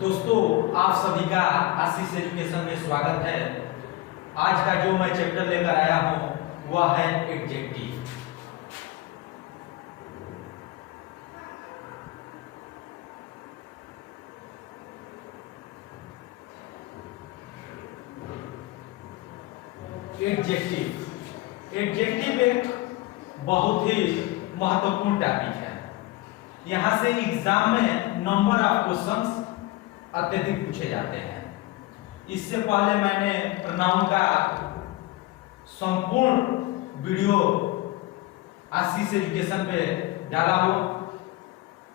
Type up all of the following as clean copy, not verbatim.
दोस्तों, आप सभी का आशीष एजुकेशन में स्वागत है। आज का जो मैं चैप्टर लेकर आया हूं वह है एडजेक्टिव। एडजेक्टिव एक बहुत ही महत्वपूर्ण टॉपिक है। यहाँ से एग्जाम में नंबर ऑफ क्वेश्चंस अत्यधिक पूछे जाते हैं। इससे पहले मैंने प्रोनाउन का संपूर्ण वीडियो आशीष एजुकेशन पे डाला हो।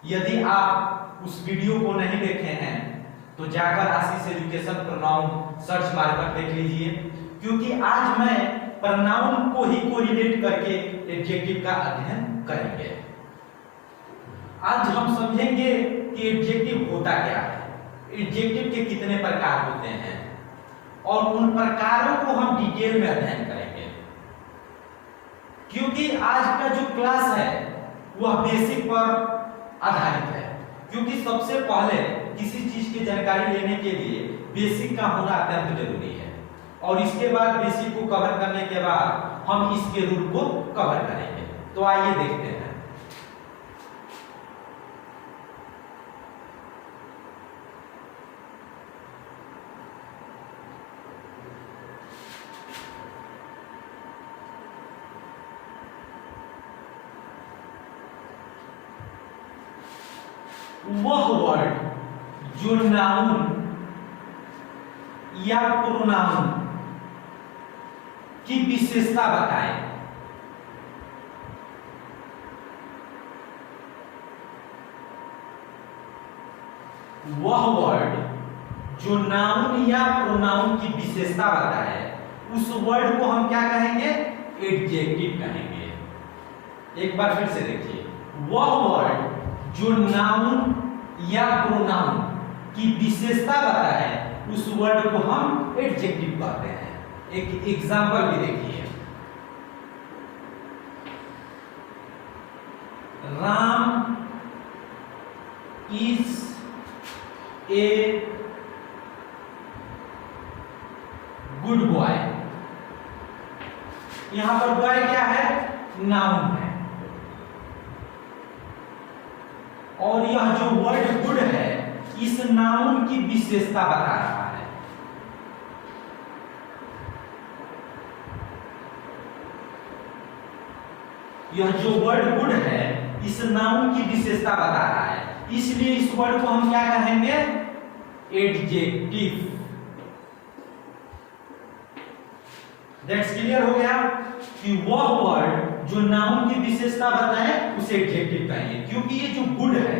यदि आप उस वीडियो को नहीं देखे हैं तो जाकर आशीष एजुकेशन प्रोनाउन सर्च मारकर देख लीजिए, क्योंकि आज मैं प्रोनाउन को ही कोरिलेट करके एडजेक्टिव का अध्ययन करेंगे। आज हम समझेंगे कि एडजेक्टिव होता क्या है, एडजेक्टिव के कितने प्रकार होते हैं और उन प्रकारों को हम डिटेल में अध्ययन करेंगे। क्योंकि आज का जो क्लास है वह बेसिक पर आधारित है, क्योंकि सबसे पहले किसी चीज की जानकारी लेने के लिए बेसिक का होना अत्यंत जरूरी है और इसके बाद बेसिक को कवर करने के बाद हम इसके रूल को कवर करेंगे। तो आइए देखते हैं। वह वर्ड जो नाउन या प्रोनाउन की विशेषता बताए, वह वर्ड जो नाउन या प्रोनाउन की विशेषता बताए उस वर्ड को हम क्या कहेंगे? एडजेक्टिव कहेंगे। एक बार फिर से देखिए, वह वर्ड जो नाउन या प्रोनाउन की विशेषता बताए उस वर्ड को हम एडजेक्टिव कहते हैं। एक एग्जांपल भी देखिए, Ram is a good boy. यहां पर बॉय क्या है? नाउन है। और यह जो वर्ड गुड है इस नाउन की विशेषता बता रहा है। यह जो वर्ड गुड है इस नाउन की विशेषता बता रहा है, इसलिए इस वर्ड को हम क्या कहेंगे? एडजेक्टिव। दैट्स क्लियर हो गया कि वह वर्ड जो नाउन की विशेषता बताए उसे एडजेक्टिव कहेंगे, क्योंकि ये जो गुड है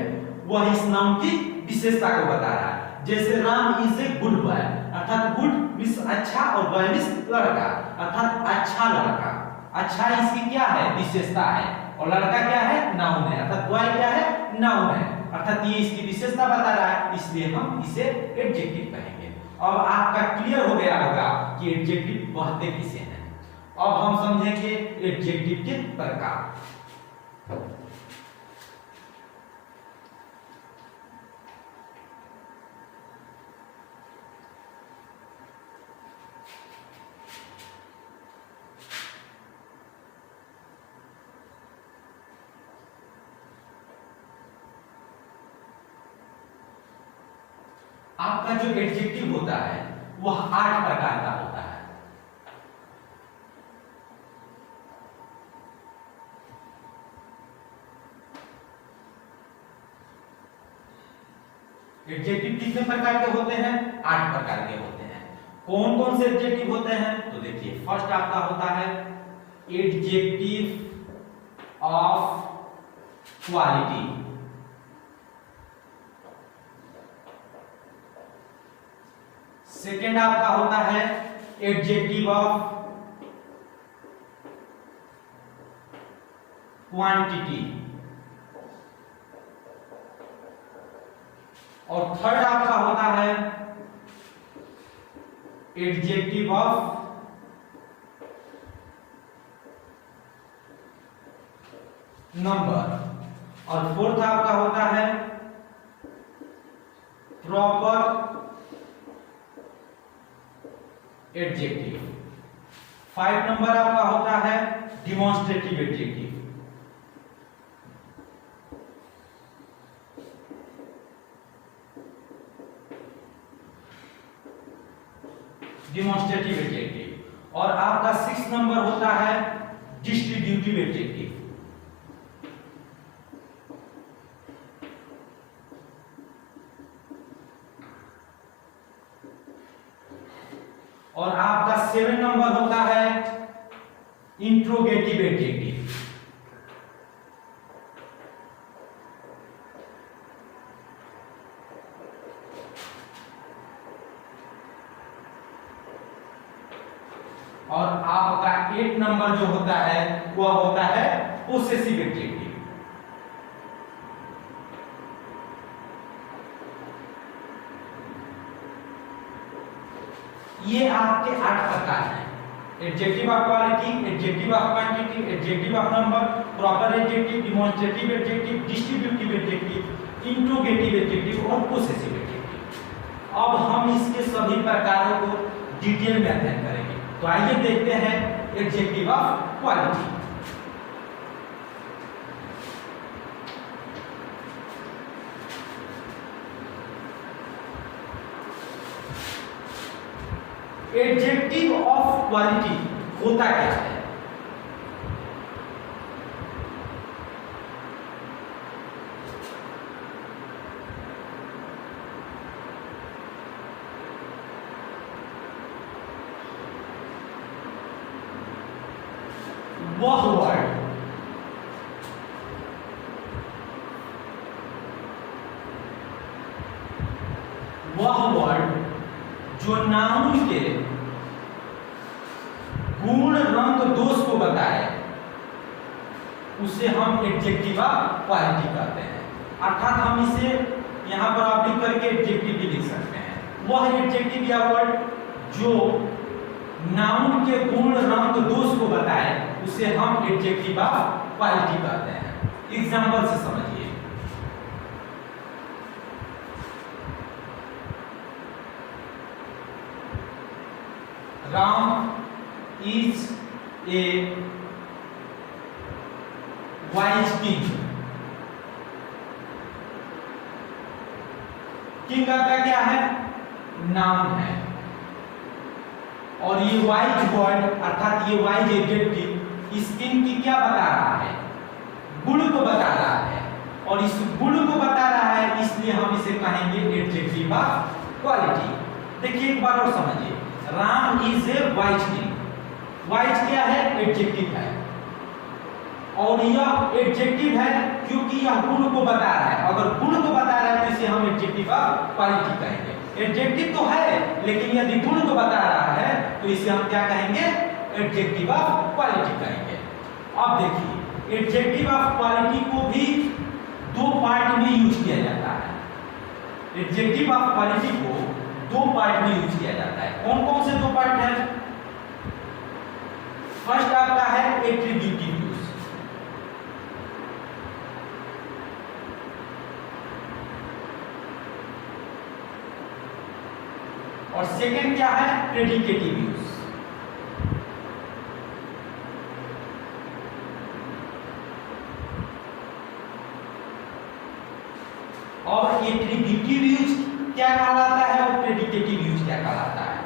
वह इस नाउन की विशेषता को बता रहा है। जैसे Ram is a good boy, अर्थात गुड मींस अच्छा और बॉय मींस लड़का, अर्थात अच्छा लड़का। अच्छा इसकी क्या है? विशेषता है। और लड़का क्या है? नाउन है। अर्थात बॉय क्या है? नाउन है। अर्थात ये इसकी विशेषता बता रहा है, इसलिए हम इसे एडजेक्टिव कहेंगे। अब आपका क्लियर हो गया होगा कि एडजेक्टिव कहते किसे हैं। अब हम समझेंगे एडजेक्टिव के प्रकार। आपका जो एडजेक्टिव होता है वह 8 प्रकार का होता है। एडजेक्टिव कितने प्रकार के होते हैं? 8 प्रकार के होते हैं। कौन कौन से एडजेक्टिव होते हैं? तो देखिए, फर्स्ट आपका होता है एडजेक्टिव ऑफ क्वालिटी। सेकेंड आपका होता है एडजेक्टिव ऑफ क्वांटिटी। और थर्ड आपका होता है एडजेक्टिव ऑफ नंबर। और फोर्थ आपका होता है प्रॉपर एडजेक्टिव। 5 नंबर आपका होता है डिमॉन्स्ट्रेटिव एडजेक्टिव। Demonstrative adjective. और आपका 6 नंबर होता है डिस्ट्रीब्यूटिव एडजेक्टिव। और आपका 7 नंबर होता है इंट्रोगेटिव एडजेक्टिव। और आपका 8 नंबर जो होता है वह होता है पोसेसिव एडजेक्टिव। ये आपके 8 प्रकार हैं। Adjective of quality, adjective of quantity, adjective of number, proper adjective, demonstrative adjective, distributive adjective, interrogative adjective और पोसेसिव एडजेक्टिव। अब हम इसके सभी प्रकारों को डिटेल में अध्ययन करेंगे। तो आइए देखते हैं adjective of quality. Adjective of quality होता क्या है? वह वर्ड जो नाउन के गुण रंग दोष को बताए उसे हम एडजेक्टिव ऑफ क्वालिटी कहते हैं। अर्थात हम इसे यहां पर आप लिख करके एडजेक्टिव भी लिख सकते हैं। वह एडजेक्टिव या वर्ड जो नाउन के गुण रंग दोष को बताए उसे हम एडजेक्टिव ऑफ क्वालिटी कहते हैं। एग्जांपल से समझिए। Ram is a wise king। King का क्या है? नाउन है। और ये वाइज वर्ड अर्थात ये वाइज एडजेक्टिव इस किंग की क्या बता रहा है? गुण को बता रहा है। और इस गुण को बता रहा है इसलिए हम इसे कहेंगे एडजेक्टिव ऑफ क्वालिटी। देखिए एक बार और समझिए। Ram is a wise king. Wise क्या है? एडजेक्टिव है। और यह एडजेक्टिव है क्योंकि यह गुण को बता रहा है। अगर गुण को बता रहा है तो इसे हम एडजेक्टिव ऑफ क्वालिटी कहेंगे। एडजेक्टिव तो है लेकिन यदि गुण को बता रहा है तो इसे हम क्या कहेंगे? एडजेक्टिव ऑफ क्वालिटी कहेंगे। अब देखिए एडजेक्टिव ऑफ क्वालिटी को भी 2 पार्ट में यूज किया जाता है। एडजेक्टिव ऑफ क्वालिटी को 2 पार्ट में यूज किया जाता है। कौन कौन से 2 पार्ट हैं? फर्स्ट आपका है एट्रीब्यूटिव यूज। और सेकंड क्या है? Predicative use. और एट्रीब्यूटिव यूज क्या कहलाता है और प्रेडिकेटिव यूज क्या कहलाता है?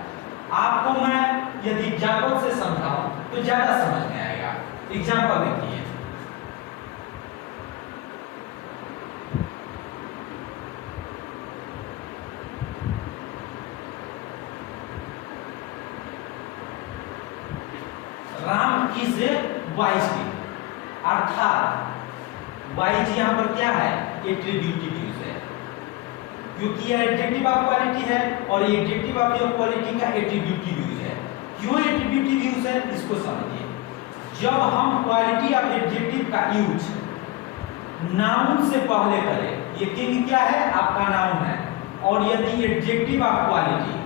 आपको मैं यदि एग्जाम्पल से समझाऊं तो ज्यादा समझ में आएगा। एग्जाम्पल देखिए। Ram is a wise king. अर्थात वाइज यहां पर क्या है? एट्रीब्यूटिव यूज है क्योंकि यह एडजेक्टिव ऑफ क्वालिटी है और ये एडजेक्टिव ऑफ क्वालिटी का एट्रीब्यूटिव यूज है। क्यों एट्रीब्यूटिव यूज है इसको समझिए। जब हम क्वालिटी ऑफ एडजेक्टिव का यूज नाउन से पहले करें, ये किंग क्या है? आपका नाउन है। और यदि एडजेक्टिव ऑफ क्वालिटी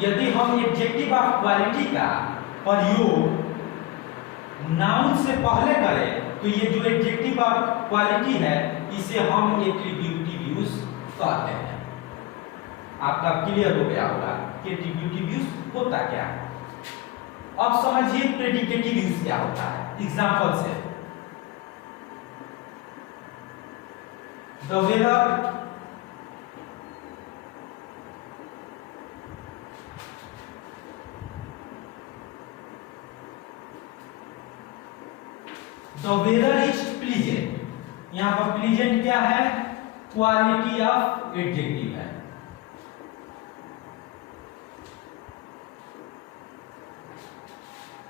यदि हम एडजेक्टिव ऑफ क्वालिटी का प्रयोग नाउन से पहले करें तो ये जो एडजेक्टिव ऑफ क्वालिटी है, इसे हम एट्रीब्यूटिव यूज कहते हैं। आपका क्लियर हो गया होगा कि एट्रीब्यूटिव यूज होता क्या है। अब समझिए प्रेडिकेटिव यूज क्या होता है। एग्जांपल से, द वेदर इज प्लीजेंट। यहां पर प्लीजेंट क्या है? क्वालिटी ऑफ एडजेक्टिव है।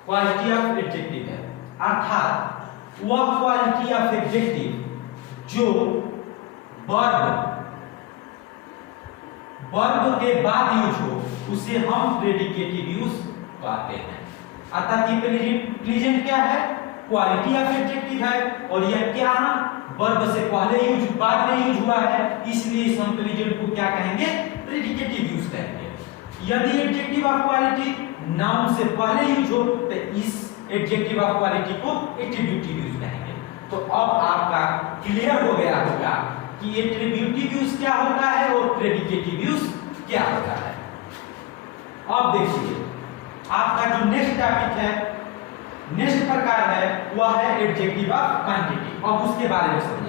क्वालिटी ऑफ एडजेक्टिव है, अर्थात वह क्वालिटी ऑफ एडजेक्टिव जो वर्ब के बाद यूज हो, उसे हम प्रेडिकेटिव यूज कहते हैं। अर्थात ये प्लीजेंट क्या है? क्वालिटी ऑफ एडजेक्टिव है, और यह क्या वर्ब से पहले यूज बाद में यूज हुआ है, इसलिए इस हम प्लीजेंट को क्या कहेंगे? प्रेडिकेटिव यूज कहेंगे। यदि एडजेक्टिव ऑफ क्वालिटी नाउन से पहले यूज हो तो इस एडजेक्टिव ऑफ क्वालिटी को एट्रीब्यूटिव यूज कहेंगे। तो अब आपका क्लियर हो गया होगा कि एट्रीब्यूटिव यूज क्या होता है और प्रेडिकेटिव यूज क्या होता है। अब देखिए आपका जो नेक्स्ट टॉपिक है, नेक्स्ट प्रकार है, वह है एडजेक्टिव ऑफ क्वांटिटी। अब उसके बारे में समझेंगे।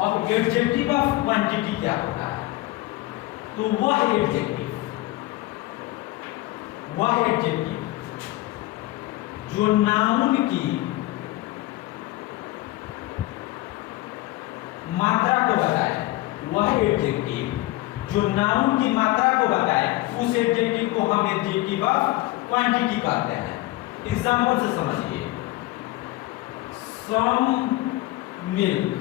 अब एडजेक्टिव ऑफ क्वांटिटी क्या होता है? तो वह एडजेक्टिव जो नाउन की मात्रा को बताए, वह एडजेक्टिव जो नाउन की मात्रा को बताए, उस एडजेक्टिव को हम एडजेक्टिव ऑफ क्वांटिटी कहते हैं। एग्जांपल से समझिए, सम मिल्क,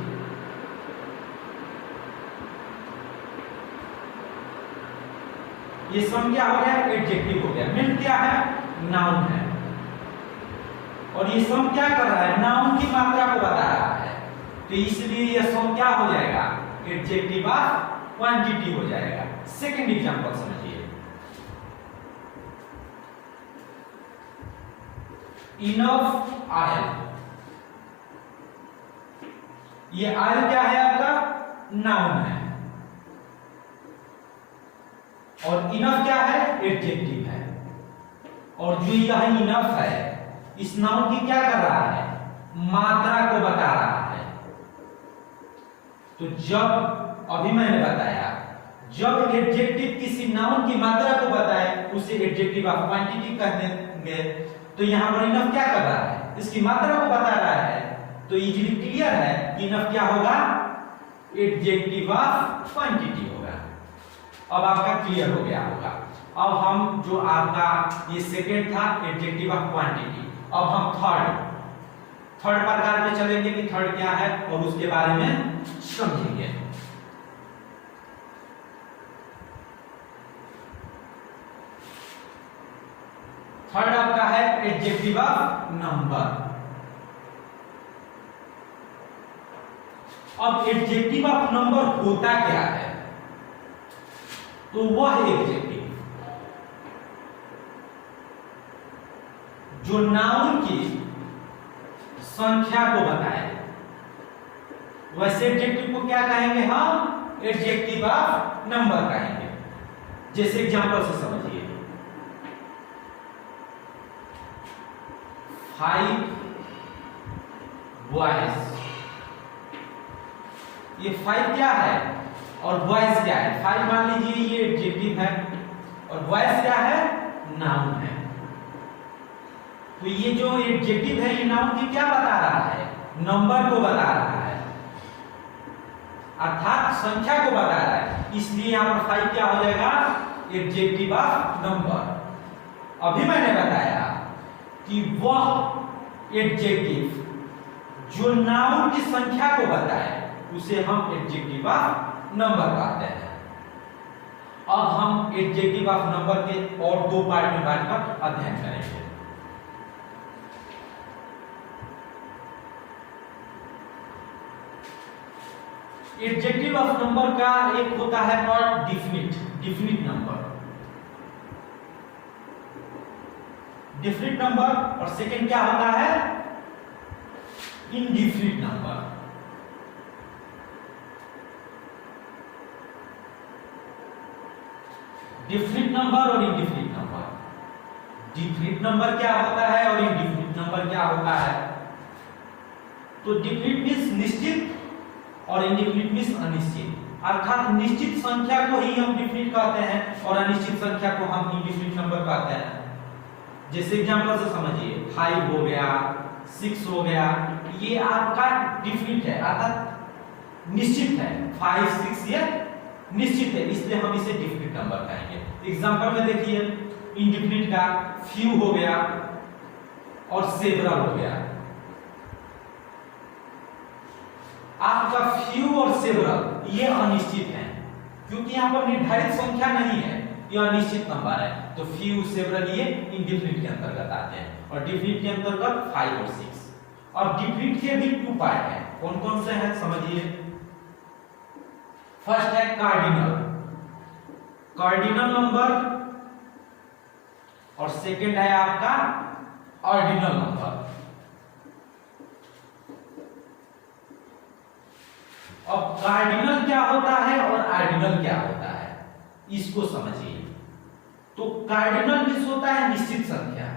ये सम क्या हो गया? एडजेक्टिव हो गया। मिल्क क्या है? नाउन है, और ये सम क्या कर रहा है? नाउन की मात्रा को बता रहा है, तो इसलिए ये सम क्या हो जाएगा? एडजेक्टिव ऑफ क्वांटिटी हो जाएगा। सेकंड एग्जांपल समझिए, इनफ ऑयल, ये ऑयल क्या है? आपका नाउन है, और इनफ क्या है? एडजेक्टिव है। और जो यह इनफ है, इस नाउन की क्या कर रहा है? मात्रा को बता रहा है। तो जब अभी मैंने बताया, जब एडजेक्टिव किसी नाउन की मात्रा को बताए, उसे एडजेक्टिव ऑफ क्वांटिटी कह देंगे। तो यहां पर इनफ क्या कर रहा है? इसकी मात्रा को बता रहा है, तो इजीली क्लियर है कि इनफ क्या होगा? एडजेक्टिव ऑफ क्वांटिटी होगा। अब आपका क्लियर हो गया होगा। अब हम जो आपका ये सेकेंड था एडजेक्टिव ऑफ क्वांटिटी, अब हम थर्ड प्रकार में चलेंगे कि थर्ड क्या है और उसके बारे में समझेंगे। थर्ड आपका है एडजेक्टिव ऑफ नंबर। अब एडजेक्टिव ऑफ नंबर होता क्या है? तो वह एडजेक्टिव जो नाउन की संख्या को बताए, वैसे एडजेक्टिव को क्या कहेंगे? हम एडजेक्टिव ऑफ नंबर कहेंगे। जैसे एग्जांपल से समझिए, 5 बॉयज, ये 5 क्या है और बॉयज क्या है? 5 मान लीजिए ये एडजेक्टिव है और बॉयज क्या है? नाउन है। तो ये जो एडजेक्टिव है, ये नाउन की क्या बता रहा है? नंबर को बता रहा है, अर्थात संख्या को बता रहा है। इसलिए यहां पर 5 क्या हो जाएगा? Adjective of number. अभी मैंने बताया कि वह एडजेक्टिव जो नाउन की संख्या को बताए, उसे हम एडजेक्टिव ऑफ नंबर कहते हैं। अब हम एडजेक्टिव ऑफ नंबर के और दो पार्ट में बांटकर अध्ययन करेंगे। एडजेक्टिव ऑफ नंबर का एक होता है part definite, definite number, definite number, और सेकंड क्या होता है इनडिफिनिट नंबर। डिफिनिट नंबर और इनडिफिनिट नंबर, डिफिनिट नंबर क्या होता है और इनडिफिनिट नंबर क्या होता है। तो डिफिनिट मींस निश्चित और इनडिफिनिट मींस अनिश्चित, अर्थात निश्चित संख्या को ही हम डिफिनिट कहते हैं और अनिश्चित संख्या को हम इनडिफिनिट नंबर कहते हैं। जैसे एग्जांपल से समझिए 5 हो गया, 6 हो गया, ये आपका डिफिनिट है अर्थात निश्चित है। 5 6 ये निश्चित है, इसलिए हम इसे डिफिनिट नंबर कहेंगे। एग्जांपल में देखिए इनडिफिनिट का फ्यू हो गया और सेवरल हो गया। आपका फ्यू और सेवरल ये अनिश्चित है क्योंकि यहाँ पर निर्धारित संख्या नहीं है, ये अनिश्चित नंबर है। तो फ्यू सेवरल ये इनडिफिनिट के अंतर्गत आते हैं और डिफिनिट के अंतर्गत 5 और 6। और डिफिनिट के भी 2 पार्ट हैं, कौन कौन से हैं समझिए। फर्स्ट है कार्डिनल, कार्डिनल नंबर, और सेकंड है आपका ऑर्डिनल नंबर। अब कार्डिनल क्या होता है और ऑर्डिनल क्या होता है इसको समझिए। तो कार्डिनल मींस होता है निश्चित संख्या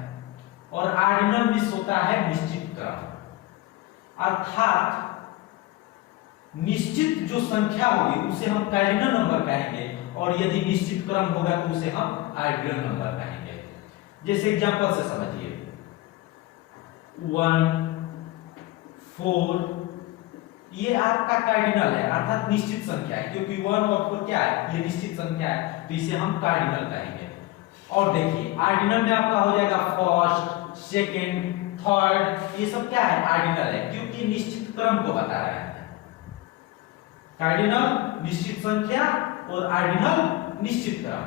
और ऑर्डिनल मींस होता है निश्चित क्रम, अर्थात निश्चित जो संख्या होगी उसे हम कार्डिनल नंबर कहेंगे और यदि निश्चित क्रम होगा तो उसे हम ऑर्डिनल नंबर कहेंगे। जैसे एग्जांपल से समझिए 1 4 ये आपका कार्डिनल है अर्थात निश्चित संख्या है, क्योंकि 1 और 4 क्या है ये निश्चित संख्या है, तो इसे हम कार्डिनल कहेंगे। और देखिए ऑर्डिनल में आपका हो जाएगा फर्स्ट, सेकंड, थर्ड, ये सब क्या है ऑर्डिनल है क्योंकि निश्चित क्रम को बता रहे हैं। कार्डिनल निश्चित संख्या और ऑर्डिनल निश्चित क्रम।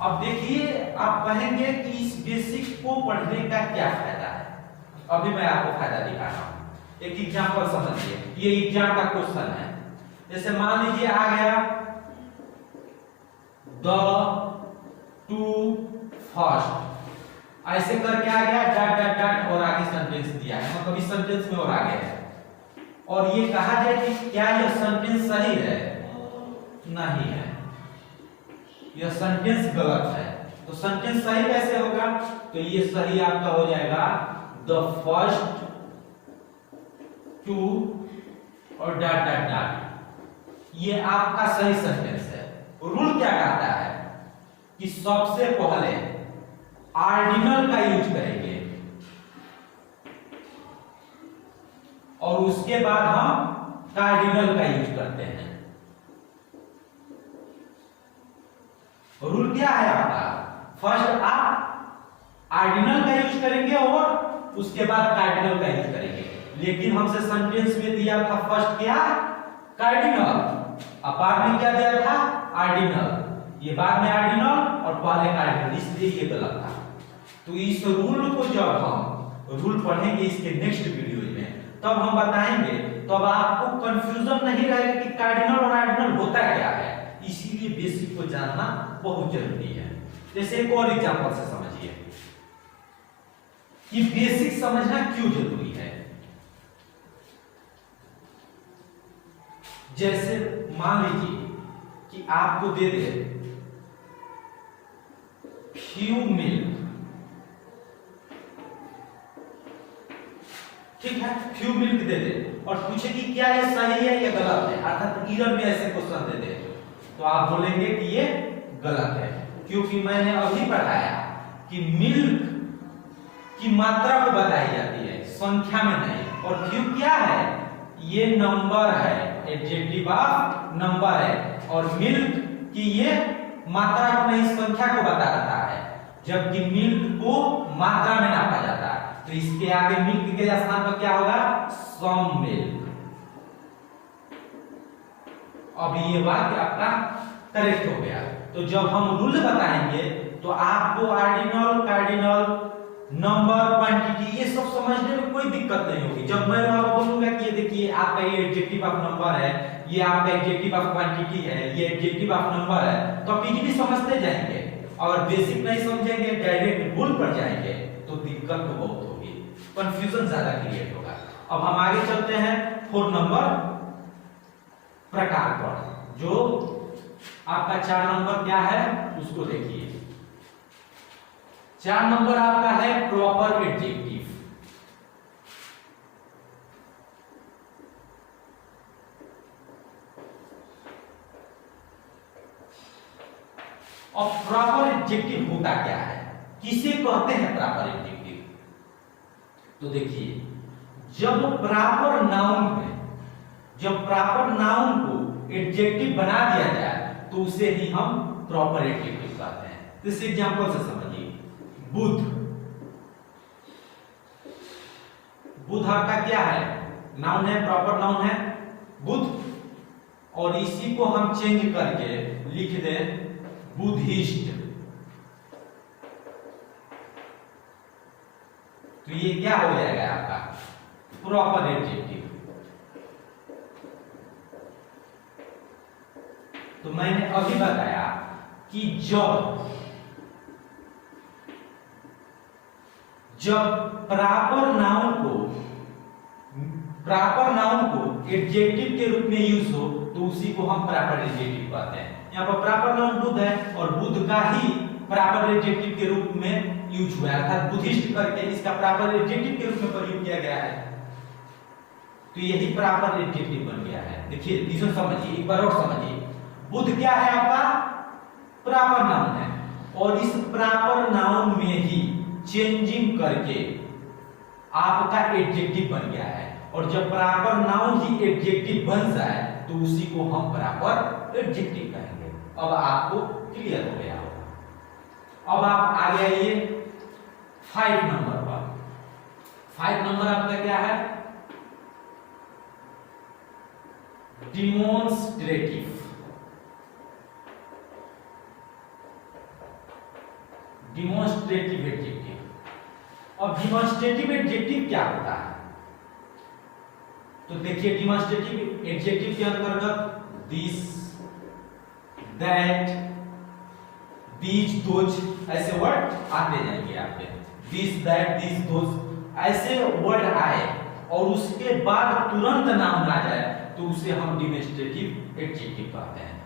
अब देखिए आप कहेंगे कि इस बेसिक को पढ़ने का क्या फायदा है, अभी मैं आपको फायदा दिखा रहा हूं। एक एग्जांपल समझिए, ये एग्जाम का क्वेश्चन है। जैसे मान लीजिए आ गया द टू फर्स्ट, ऐसे करके आ गया डॉट डॉट डॉट और आगे सेंटेंस दिया है, मतलब इस सेंटेंस में और आगे है। और ये कहा जाए कि क्या यह सेंटेंस सही है, नहीं है, यह सेंटेंस गलत है। तो सेंटेंस सही कैसे होगा, तो ये सही आपका हो जाएगा द फर्स्ट टू और डॉट डॉट डॉट, ये आपका सही सेंटेंस है। रूल क्या कहता है कि सबसे पहले ऑर्डिनल का यूज करेंगे और उसके बाद हम कार्डिनल का यूज करते हैं। रूल क्या है आपका, फर्स्ट आप ऑर्डिनल का यूज करेंगे और उसके बाद कार्डिनल का यूज करेंगे। लेकिन हमसे सेंटेंस में दिया था फर्स्ट क्या कार्डिनल, अब बाद में क्या दिया था ऑर्डिनल, ये बाद में ऑर्डिनल और पहले कार्डिनल, इसलिए ये गलत था। तो इस रूल को जब हम रूल पढ़ेंगे इसके नेक्स्ट वीडियो में तब हम बताएंगे, तब आपको कंफ्यूजन नहीं रहेगा कि कार्डिनल और ऑर्डिनल होता क्या है। इसीलिए बेसिक को जानना बहुत जरूरी है। जैसे एक और एग्जांपल से समझिए कि बेसिक समझना क्यों जरूरी है। जैसे मान लीजिए कि आपको दे दे फ्यू मिल्क, ठीक है, फ्यू मिल्क दे दे और पूछे कि क्या ये सही है या गलत है, अर्थात ईरर में ऐसे क्वेश्चन दे दे, तो आप बोलेंगे कि ये गलत है, क्योंकि मैंने अभी पढ़ाया कि मिल्क की मात्रा को बताई जाती है, संख्या में नहीं। और फ्यू क्या है, ये नंबर है, एडजेक्टिव ऑफ नंबर है, और मिल्क की ये मात्रा को नहीं संख्या को बताता है, जबकि मिल्क को मात्रा में नापा जाता है। तो इसके आगे मिल्क के स्थान पर क्या होगा, सम मिल्क। अब ये वाक्य आपका करेक्ट हो गया। तो जब हम रूल बताएंगे तो आपको ऑर्डिनल, कार्डिनल, नंबर, क्वांटिटी ये सब समझने में कोई दिक्कत नहीं होगी। जब मैं आपको बोलूंगा कि ये देखिए आपका ये एडजेक्टिव ऑफ नंबर है, ये आपका एडजेक्टिव ऑफ क्वांटिटी है, ये एडजेक्टिव ऑफ नंबर है, तो आप इजीली समझते जाएंगे। और बेसिक नहीं समझेंगे, डायरेक्ट भूल पड़ जाएंगे तो दिक्कत तो बहुत होगी, कंफ्यूजन ज्यादा क्रिएट होगा। अब हम आगे चलते हैं 4 नंबर प्रकार पर। जो आपका 4 नंबर क्या है उसको देखिए। 4 नंबर आपका है प्रॉपर एडजेक्टिव। और प्रॉपर एडजेक्टिव होता क्या है, किसे कहते हैं प्रॉपर एडजेक्टिव? तो देखिए, जब प्रॉपर नाउन में, जब प्रॉपर नाउन को एडजेक्टिव बना दिया जाए तो उसे ही हम प्रॉपर एडजेक्टिव कहते हैं। इस एग्जांपल से समझिए, बुध। बुध आपका क्या है? नाउन है, प्रॉपर नाउन है बुध, और इसी को हम चेंज करके लिख दें बुद्धिस्ट, तो ये क्या हो जाएगा आपका प्रॉपर एडजेक्टिव। तो मैंने अभी बताया कि जब प्रॉपर नाउन को एडजेक्टिव के रूप में यूज हो तो उसी को हम प्रॉपर एडजेक्टिव कहते हैं। यहाँ पर प्रॉपर नाउन बुध है और बुध का ही प्रॉपर एडजेक्टिव के रूप में यूज हुआ है, अर्थात बुद्धिस्ट करके इसका प्रॉपर एडजेक्टिव के रूप में प्रयोग किया गया है, तो यही प्रॉपर एडजेक्टिव बन गया है। देखिए इसे समझिए, एक बार और समझिए। बुध क्या है आपका? प्रॉपर नाउन है, और इस प्रॉपर नाउन में ही चेंजिंग करके आपका एडजेक्टिव बन गया है। और जब प्रॉपर नाउन ही एडजेक्टिव बन जाए तो उसी को हम प्रॉपर एडजेक्टिव कहेंगे। अब आपको क्लियर हो गया होगा। अब आप आगे आइए 5 नंबर पर। 5 नंबर आपका क्या है? डिमॉन्स्ट्रेटिव। Demonstrative adjective. अब डिमॉन्स्ट्रेटिव एडजेक्टिव क्या होता है? तो देखिए, डिमॉन्स्ट्रेटिव एडजेक्टिव के अंतर्गत दिस, दैट, दीज, दोज ऐसे वर्ड आते जाएंगे आपके। दिस, दैट, दीज, दोज ऐसे वर्ड आए और उसके बाद तुरंत नाउन आ जाए तो उसे हम डिमॉन्स्ट्रेटिव एडजेक्टिव कहते हैं।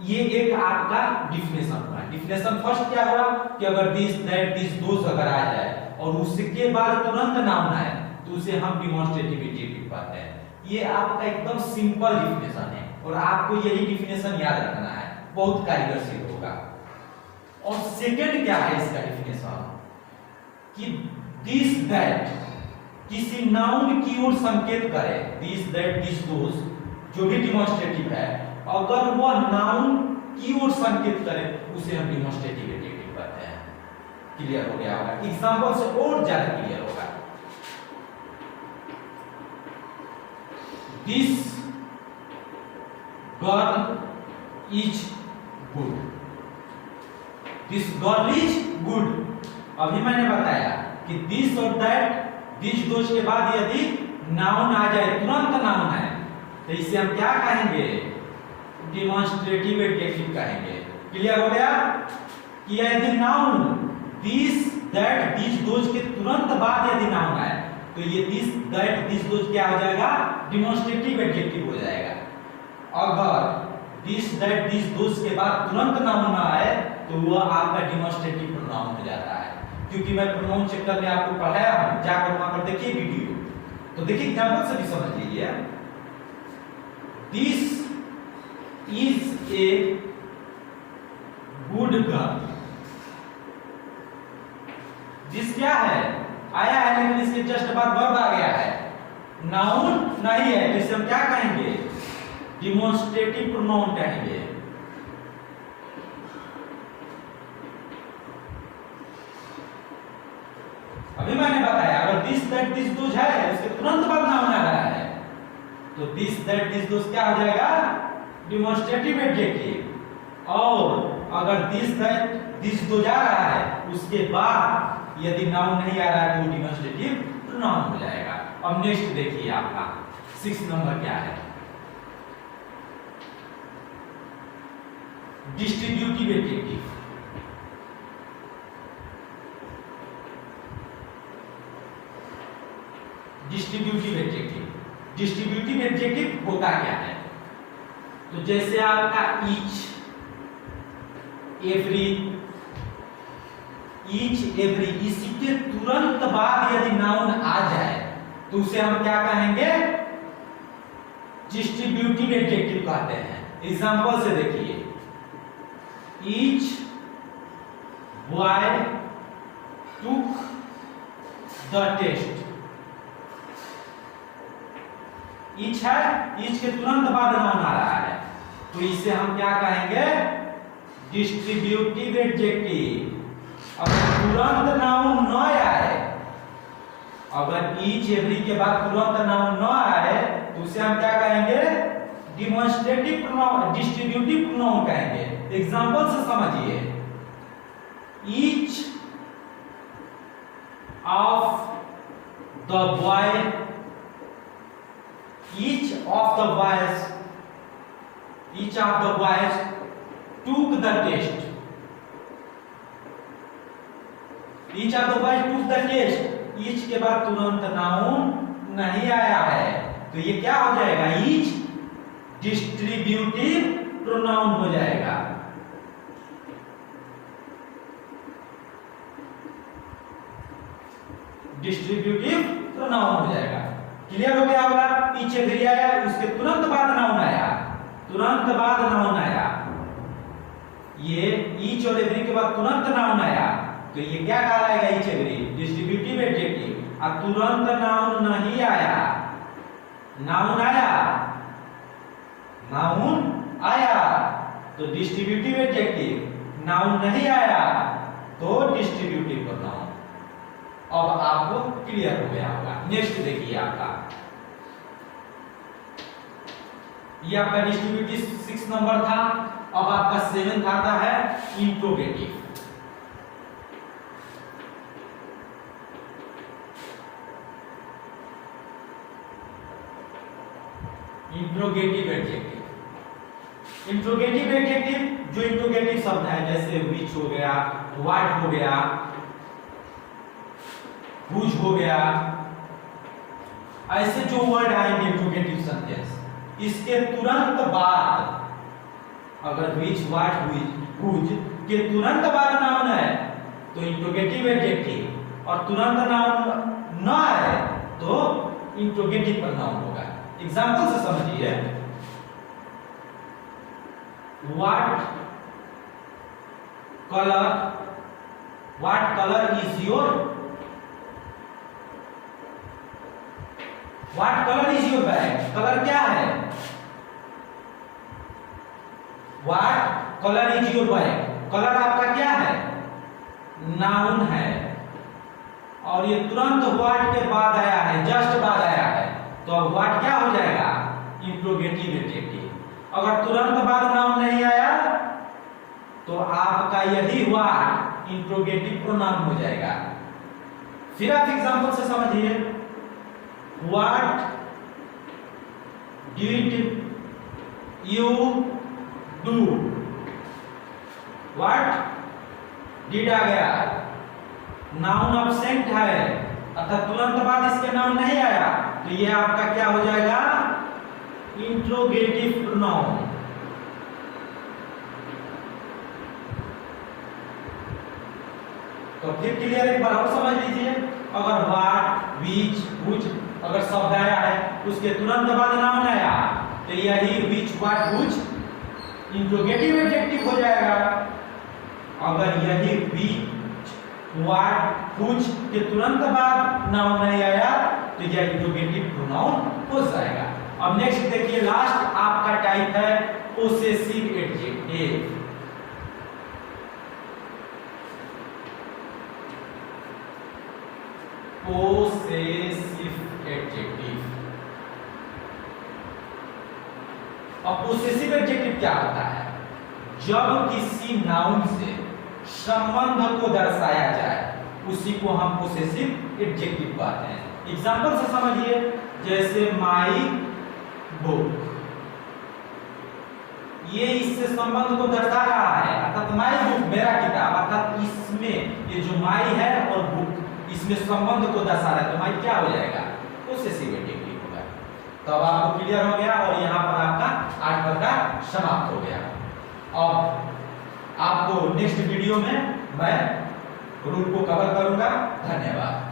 ये एक आपका डिफिनेशन हुआ। डिफिनेशन फर्स्ट क्या हुआ कि अगर दिस, दैट, दीज, दोज अगर आ जाए और उसके बाद तुरंत नाउन आए तो उसे हम डिमॉन्स्ट्रेटिव एडजेक्टिव कहते हैं। ये आपका एकदम सिंपल डिफिनेशन है और आपको यही डिफिनेशन याद रखना है, बहुत कार्यगर होगा। और सेकंड क्या है इसका डिफिनेशन कि दिस, दैट किसी नाउन की ओर संकेत करे। दिस, दैट, दिस, दोज जो भी डिमॉन्स्ट्रेटिव है, अगर वह नाउन की ओर संकेत करे उसे हम डिमॉन्स्ट्रेटिव एडजेक्टिव कहते हैं। क्लियर हो गया होगा? एग्जांपल से और ज्यादा क्लियर होगा। This girl is good. This girl is good. अभी मैंने बताया कि this और that, this, those के बाद यदि नाउन आ जाए, तुरंत नाउन है, तो इसे हम क्या कहेंगे? डिमॉन्स्ट्रेटिव एडजेक्टिव कहेंगे। क्लियर हो गया? कि यदि noun this, that, this, those के तुरंत बाद यदि नाउन आए तो ये दिस, दैट, दिस, दोज क्या हो जाएगा? डिमॉन्स्ट्रेटिव एडजेक्टिव हो जाएगा। अगर दिस, दैट, दिस, दोज के बाद तुरंत नाउन ना आए तो वह आपका डिमॉन्स्ट्रेटिव प्रोनाउन हो जाता है। क्योंकि मैं प्रोनाउन चैप्टर में आपको पढ़ाया हूं, जाकर वहां पर देखिए वीडियो। तो देखिए एग्जांपल से भी समझ लीजिए। This is a good girl. This क्या है? आया है, लेकिन इसके जस्ट बाद वर्ब आ गया है, नाउन नहीं है, तो इसे हम क्या कहेंगे? डिमॉन्स्ट्रेटिव प्रोनाउन कहेंगे। अभी मैंने बताया अगर दिस, दैट, दिस, दोज है, उसके तुरंत बाद नाउन आ रहा है तो दिस, दैट, दिस, दोज क्या हो जाएगा? Demonstrative adjective. और अगर दिस, दैट, दिस, दोज आ रहा है उसके बाद यदि नाउन नहीं आ रहा है तो डिमॉन्स्ट्रेटिव प्रोनाउन हो जाएगा। अब नेक्स्ट देखिए आपका 6 नंबर क्या है? Distributive adjective. Distributive adjective, distributive adjective होता क्या है? तो जैसे आपका ईच, एवरी, ईच एवरी, इसके तुरंत बाद यदि नाउन आ जाए तो उसे हम क्या कहेंगे? डिस्ट्रीब्यूटिव एडजेक्टिव कहते हैं। एग्जांपल से देखिए, each boy took the test. Each है, ईच के तुरंत बाद नाउन आ रहा है तो इसे हम क्या कहेंगे? Distributive adjective. अगर तुरंत नाउन न आए, अगर ईच एवरी के बाद तुरंत नाउन न आए तो उसे हम क्या कहेंगे? डिमॉन्स्ट्रेटिव प्रोनाउन, डिस्ट्रीब्यूटिव प्रोनाउन कहेंगे। एग्जांपल से समझिए, each of the boy, each of the boys, each of the boys took the test. Each of the boys took the test, each के बाद तुरंत नाउन नहीं आया है तो ये क्या हो जाएगा? ईच डिस्ट्रीब्यूटिव प्रोनाउन हो जाएगा। डिस्ट्रीब्यूटिव प्रोनाउन हो जाएगा। क्लियर हो गया होगा? ईच एवरी आया, उसके तुरंत बाद नाउन आया, तुरंत बाद नाउन आया, ये ईच और एवरी के बाद तुरंत नाउन आया तो ये क्या कहलाएगा? Each every, distributive adjective. अब तुरंत नाउन नहीं आया, नाउन आया, नाउन आया तो डिस्ट्रीब्यूटिव एडजेक्टिव, नाउन नहीं आया तो डिस्ट्रीब्यूटिव प्रोनाउन। अब आपको क्लियर हो गया होगा। नेक्स्ट देखिए, आपका ये आपका डिस्ट्रीब्यूटिव 6 नंबर था। अब आपका 7th आता है interrogative. Interrogative adjective, interrogative adjective जो इंट्रोगेटिव शब्द है, जैसे विच हो गया, व्हाट हो गया, हुज हो गया, ऐसे जो वर्ड आएंगे इंट्रोगेटिव सेंटेंस, इसके तुरंत बाद अगर विच, व्हाट, हुज के तुरंत बाद नाउन है तो इंट्रोगेटिव एडजेक्टिव, और तुरंत नाउन न आए तो इंट्रोगेटिव प्रोनाउन होगा। एग्जांपल से समझिए, what colour is your, what colour is your bag, colour क्या है? What colour is your bag, colour आपका क्या है? नाउन है, और ये तुरंत व्हाट के बाद आया है, जस्ट बाद आया है तो अब व्हाट क्या हो जाएगा? Interrogative adjective. अगर तुरंत बाद नाउन नहीं आया तो आपका यही व्हाट इंट्रोगेटिव प्रोनाउन हो जाएगा। फिर आप एग्जांपल से समझिए, what did you do, what did आ गया, नाउन एब्सेंट है अर्थात तुरंत बाद इसके नाउन नहीं आया तो ये आपका क्या हो जाएगा? Interrogative pronoun. तो फिर क्लियर, एक बार और समझ लीजिए, अगर व्हाट, विच, हुज अगर शब्द आया है उसके तुरंत बाद नाउन आया तो यही विच, व्हाट, हुज इंट्रोगेटिव एडजेक्टिव हो जाएगा। अगर यही विच, व्हाट, हुज के तुरंत बाद नाउन नहीं आया तो यह इंट्रोगेटिव प्रोनाउन हो जाएगा। अब नेक्स्ट देखिए, लास्ट आपका टाइप है पोसेसिव एडजेक्टिव। Possessive adjective. अब पोसेसिव एडजेक्टिव क्या होता है? जब किसी नाउन से संबंध को दर्शाया जाए उसी को हम पोसेसिव एडजेक्टिव कहते हैं। एग्जांपल से समझिए, जैसे माई बुक, ये इससे संबंध को दर्शा रहा मेरा किताब, अर्थात इसमें ये जो माई है और बुक, इसमें संबंध को दर्शा रहा है, तो माई क्या हो जाएगा, पोसेसिव एडजेक्टिव होगा। तो अब आपको क्लियर हो गया और यहाँ पर आपका 8 प्रकार समाप्त हो गया। अब आपको नेक्स्ट वीडियो में मैं रूल को कवर करूंगा। धन्यवाद।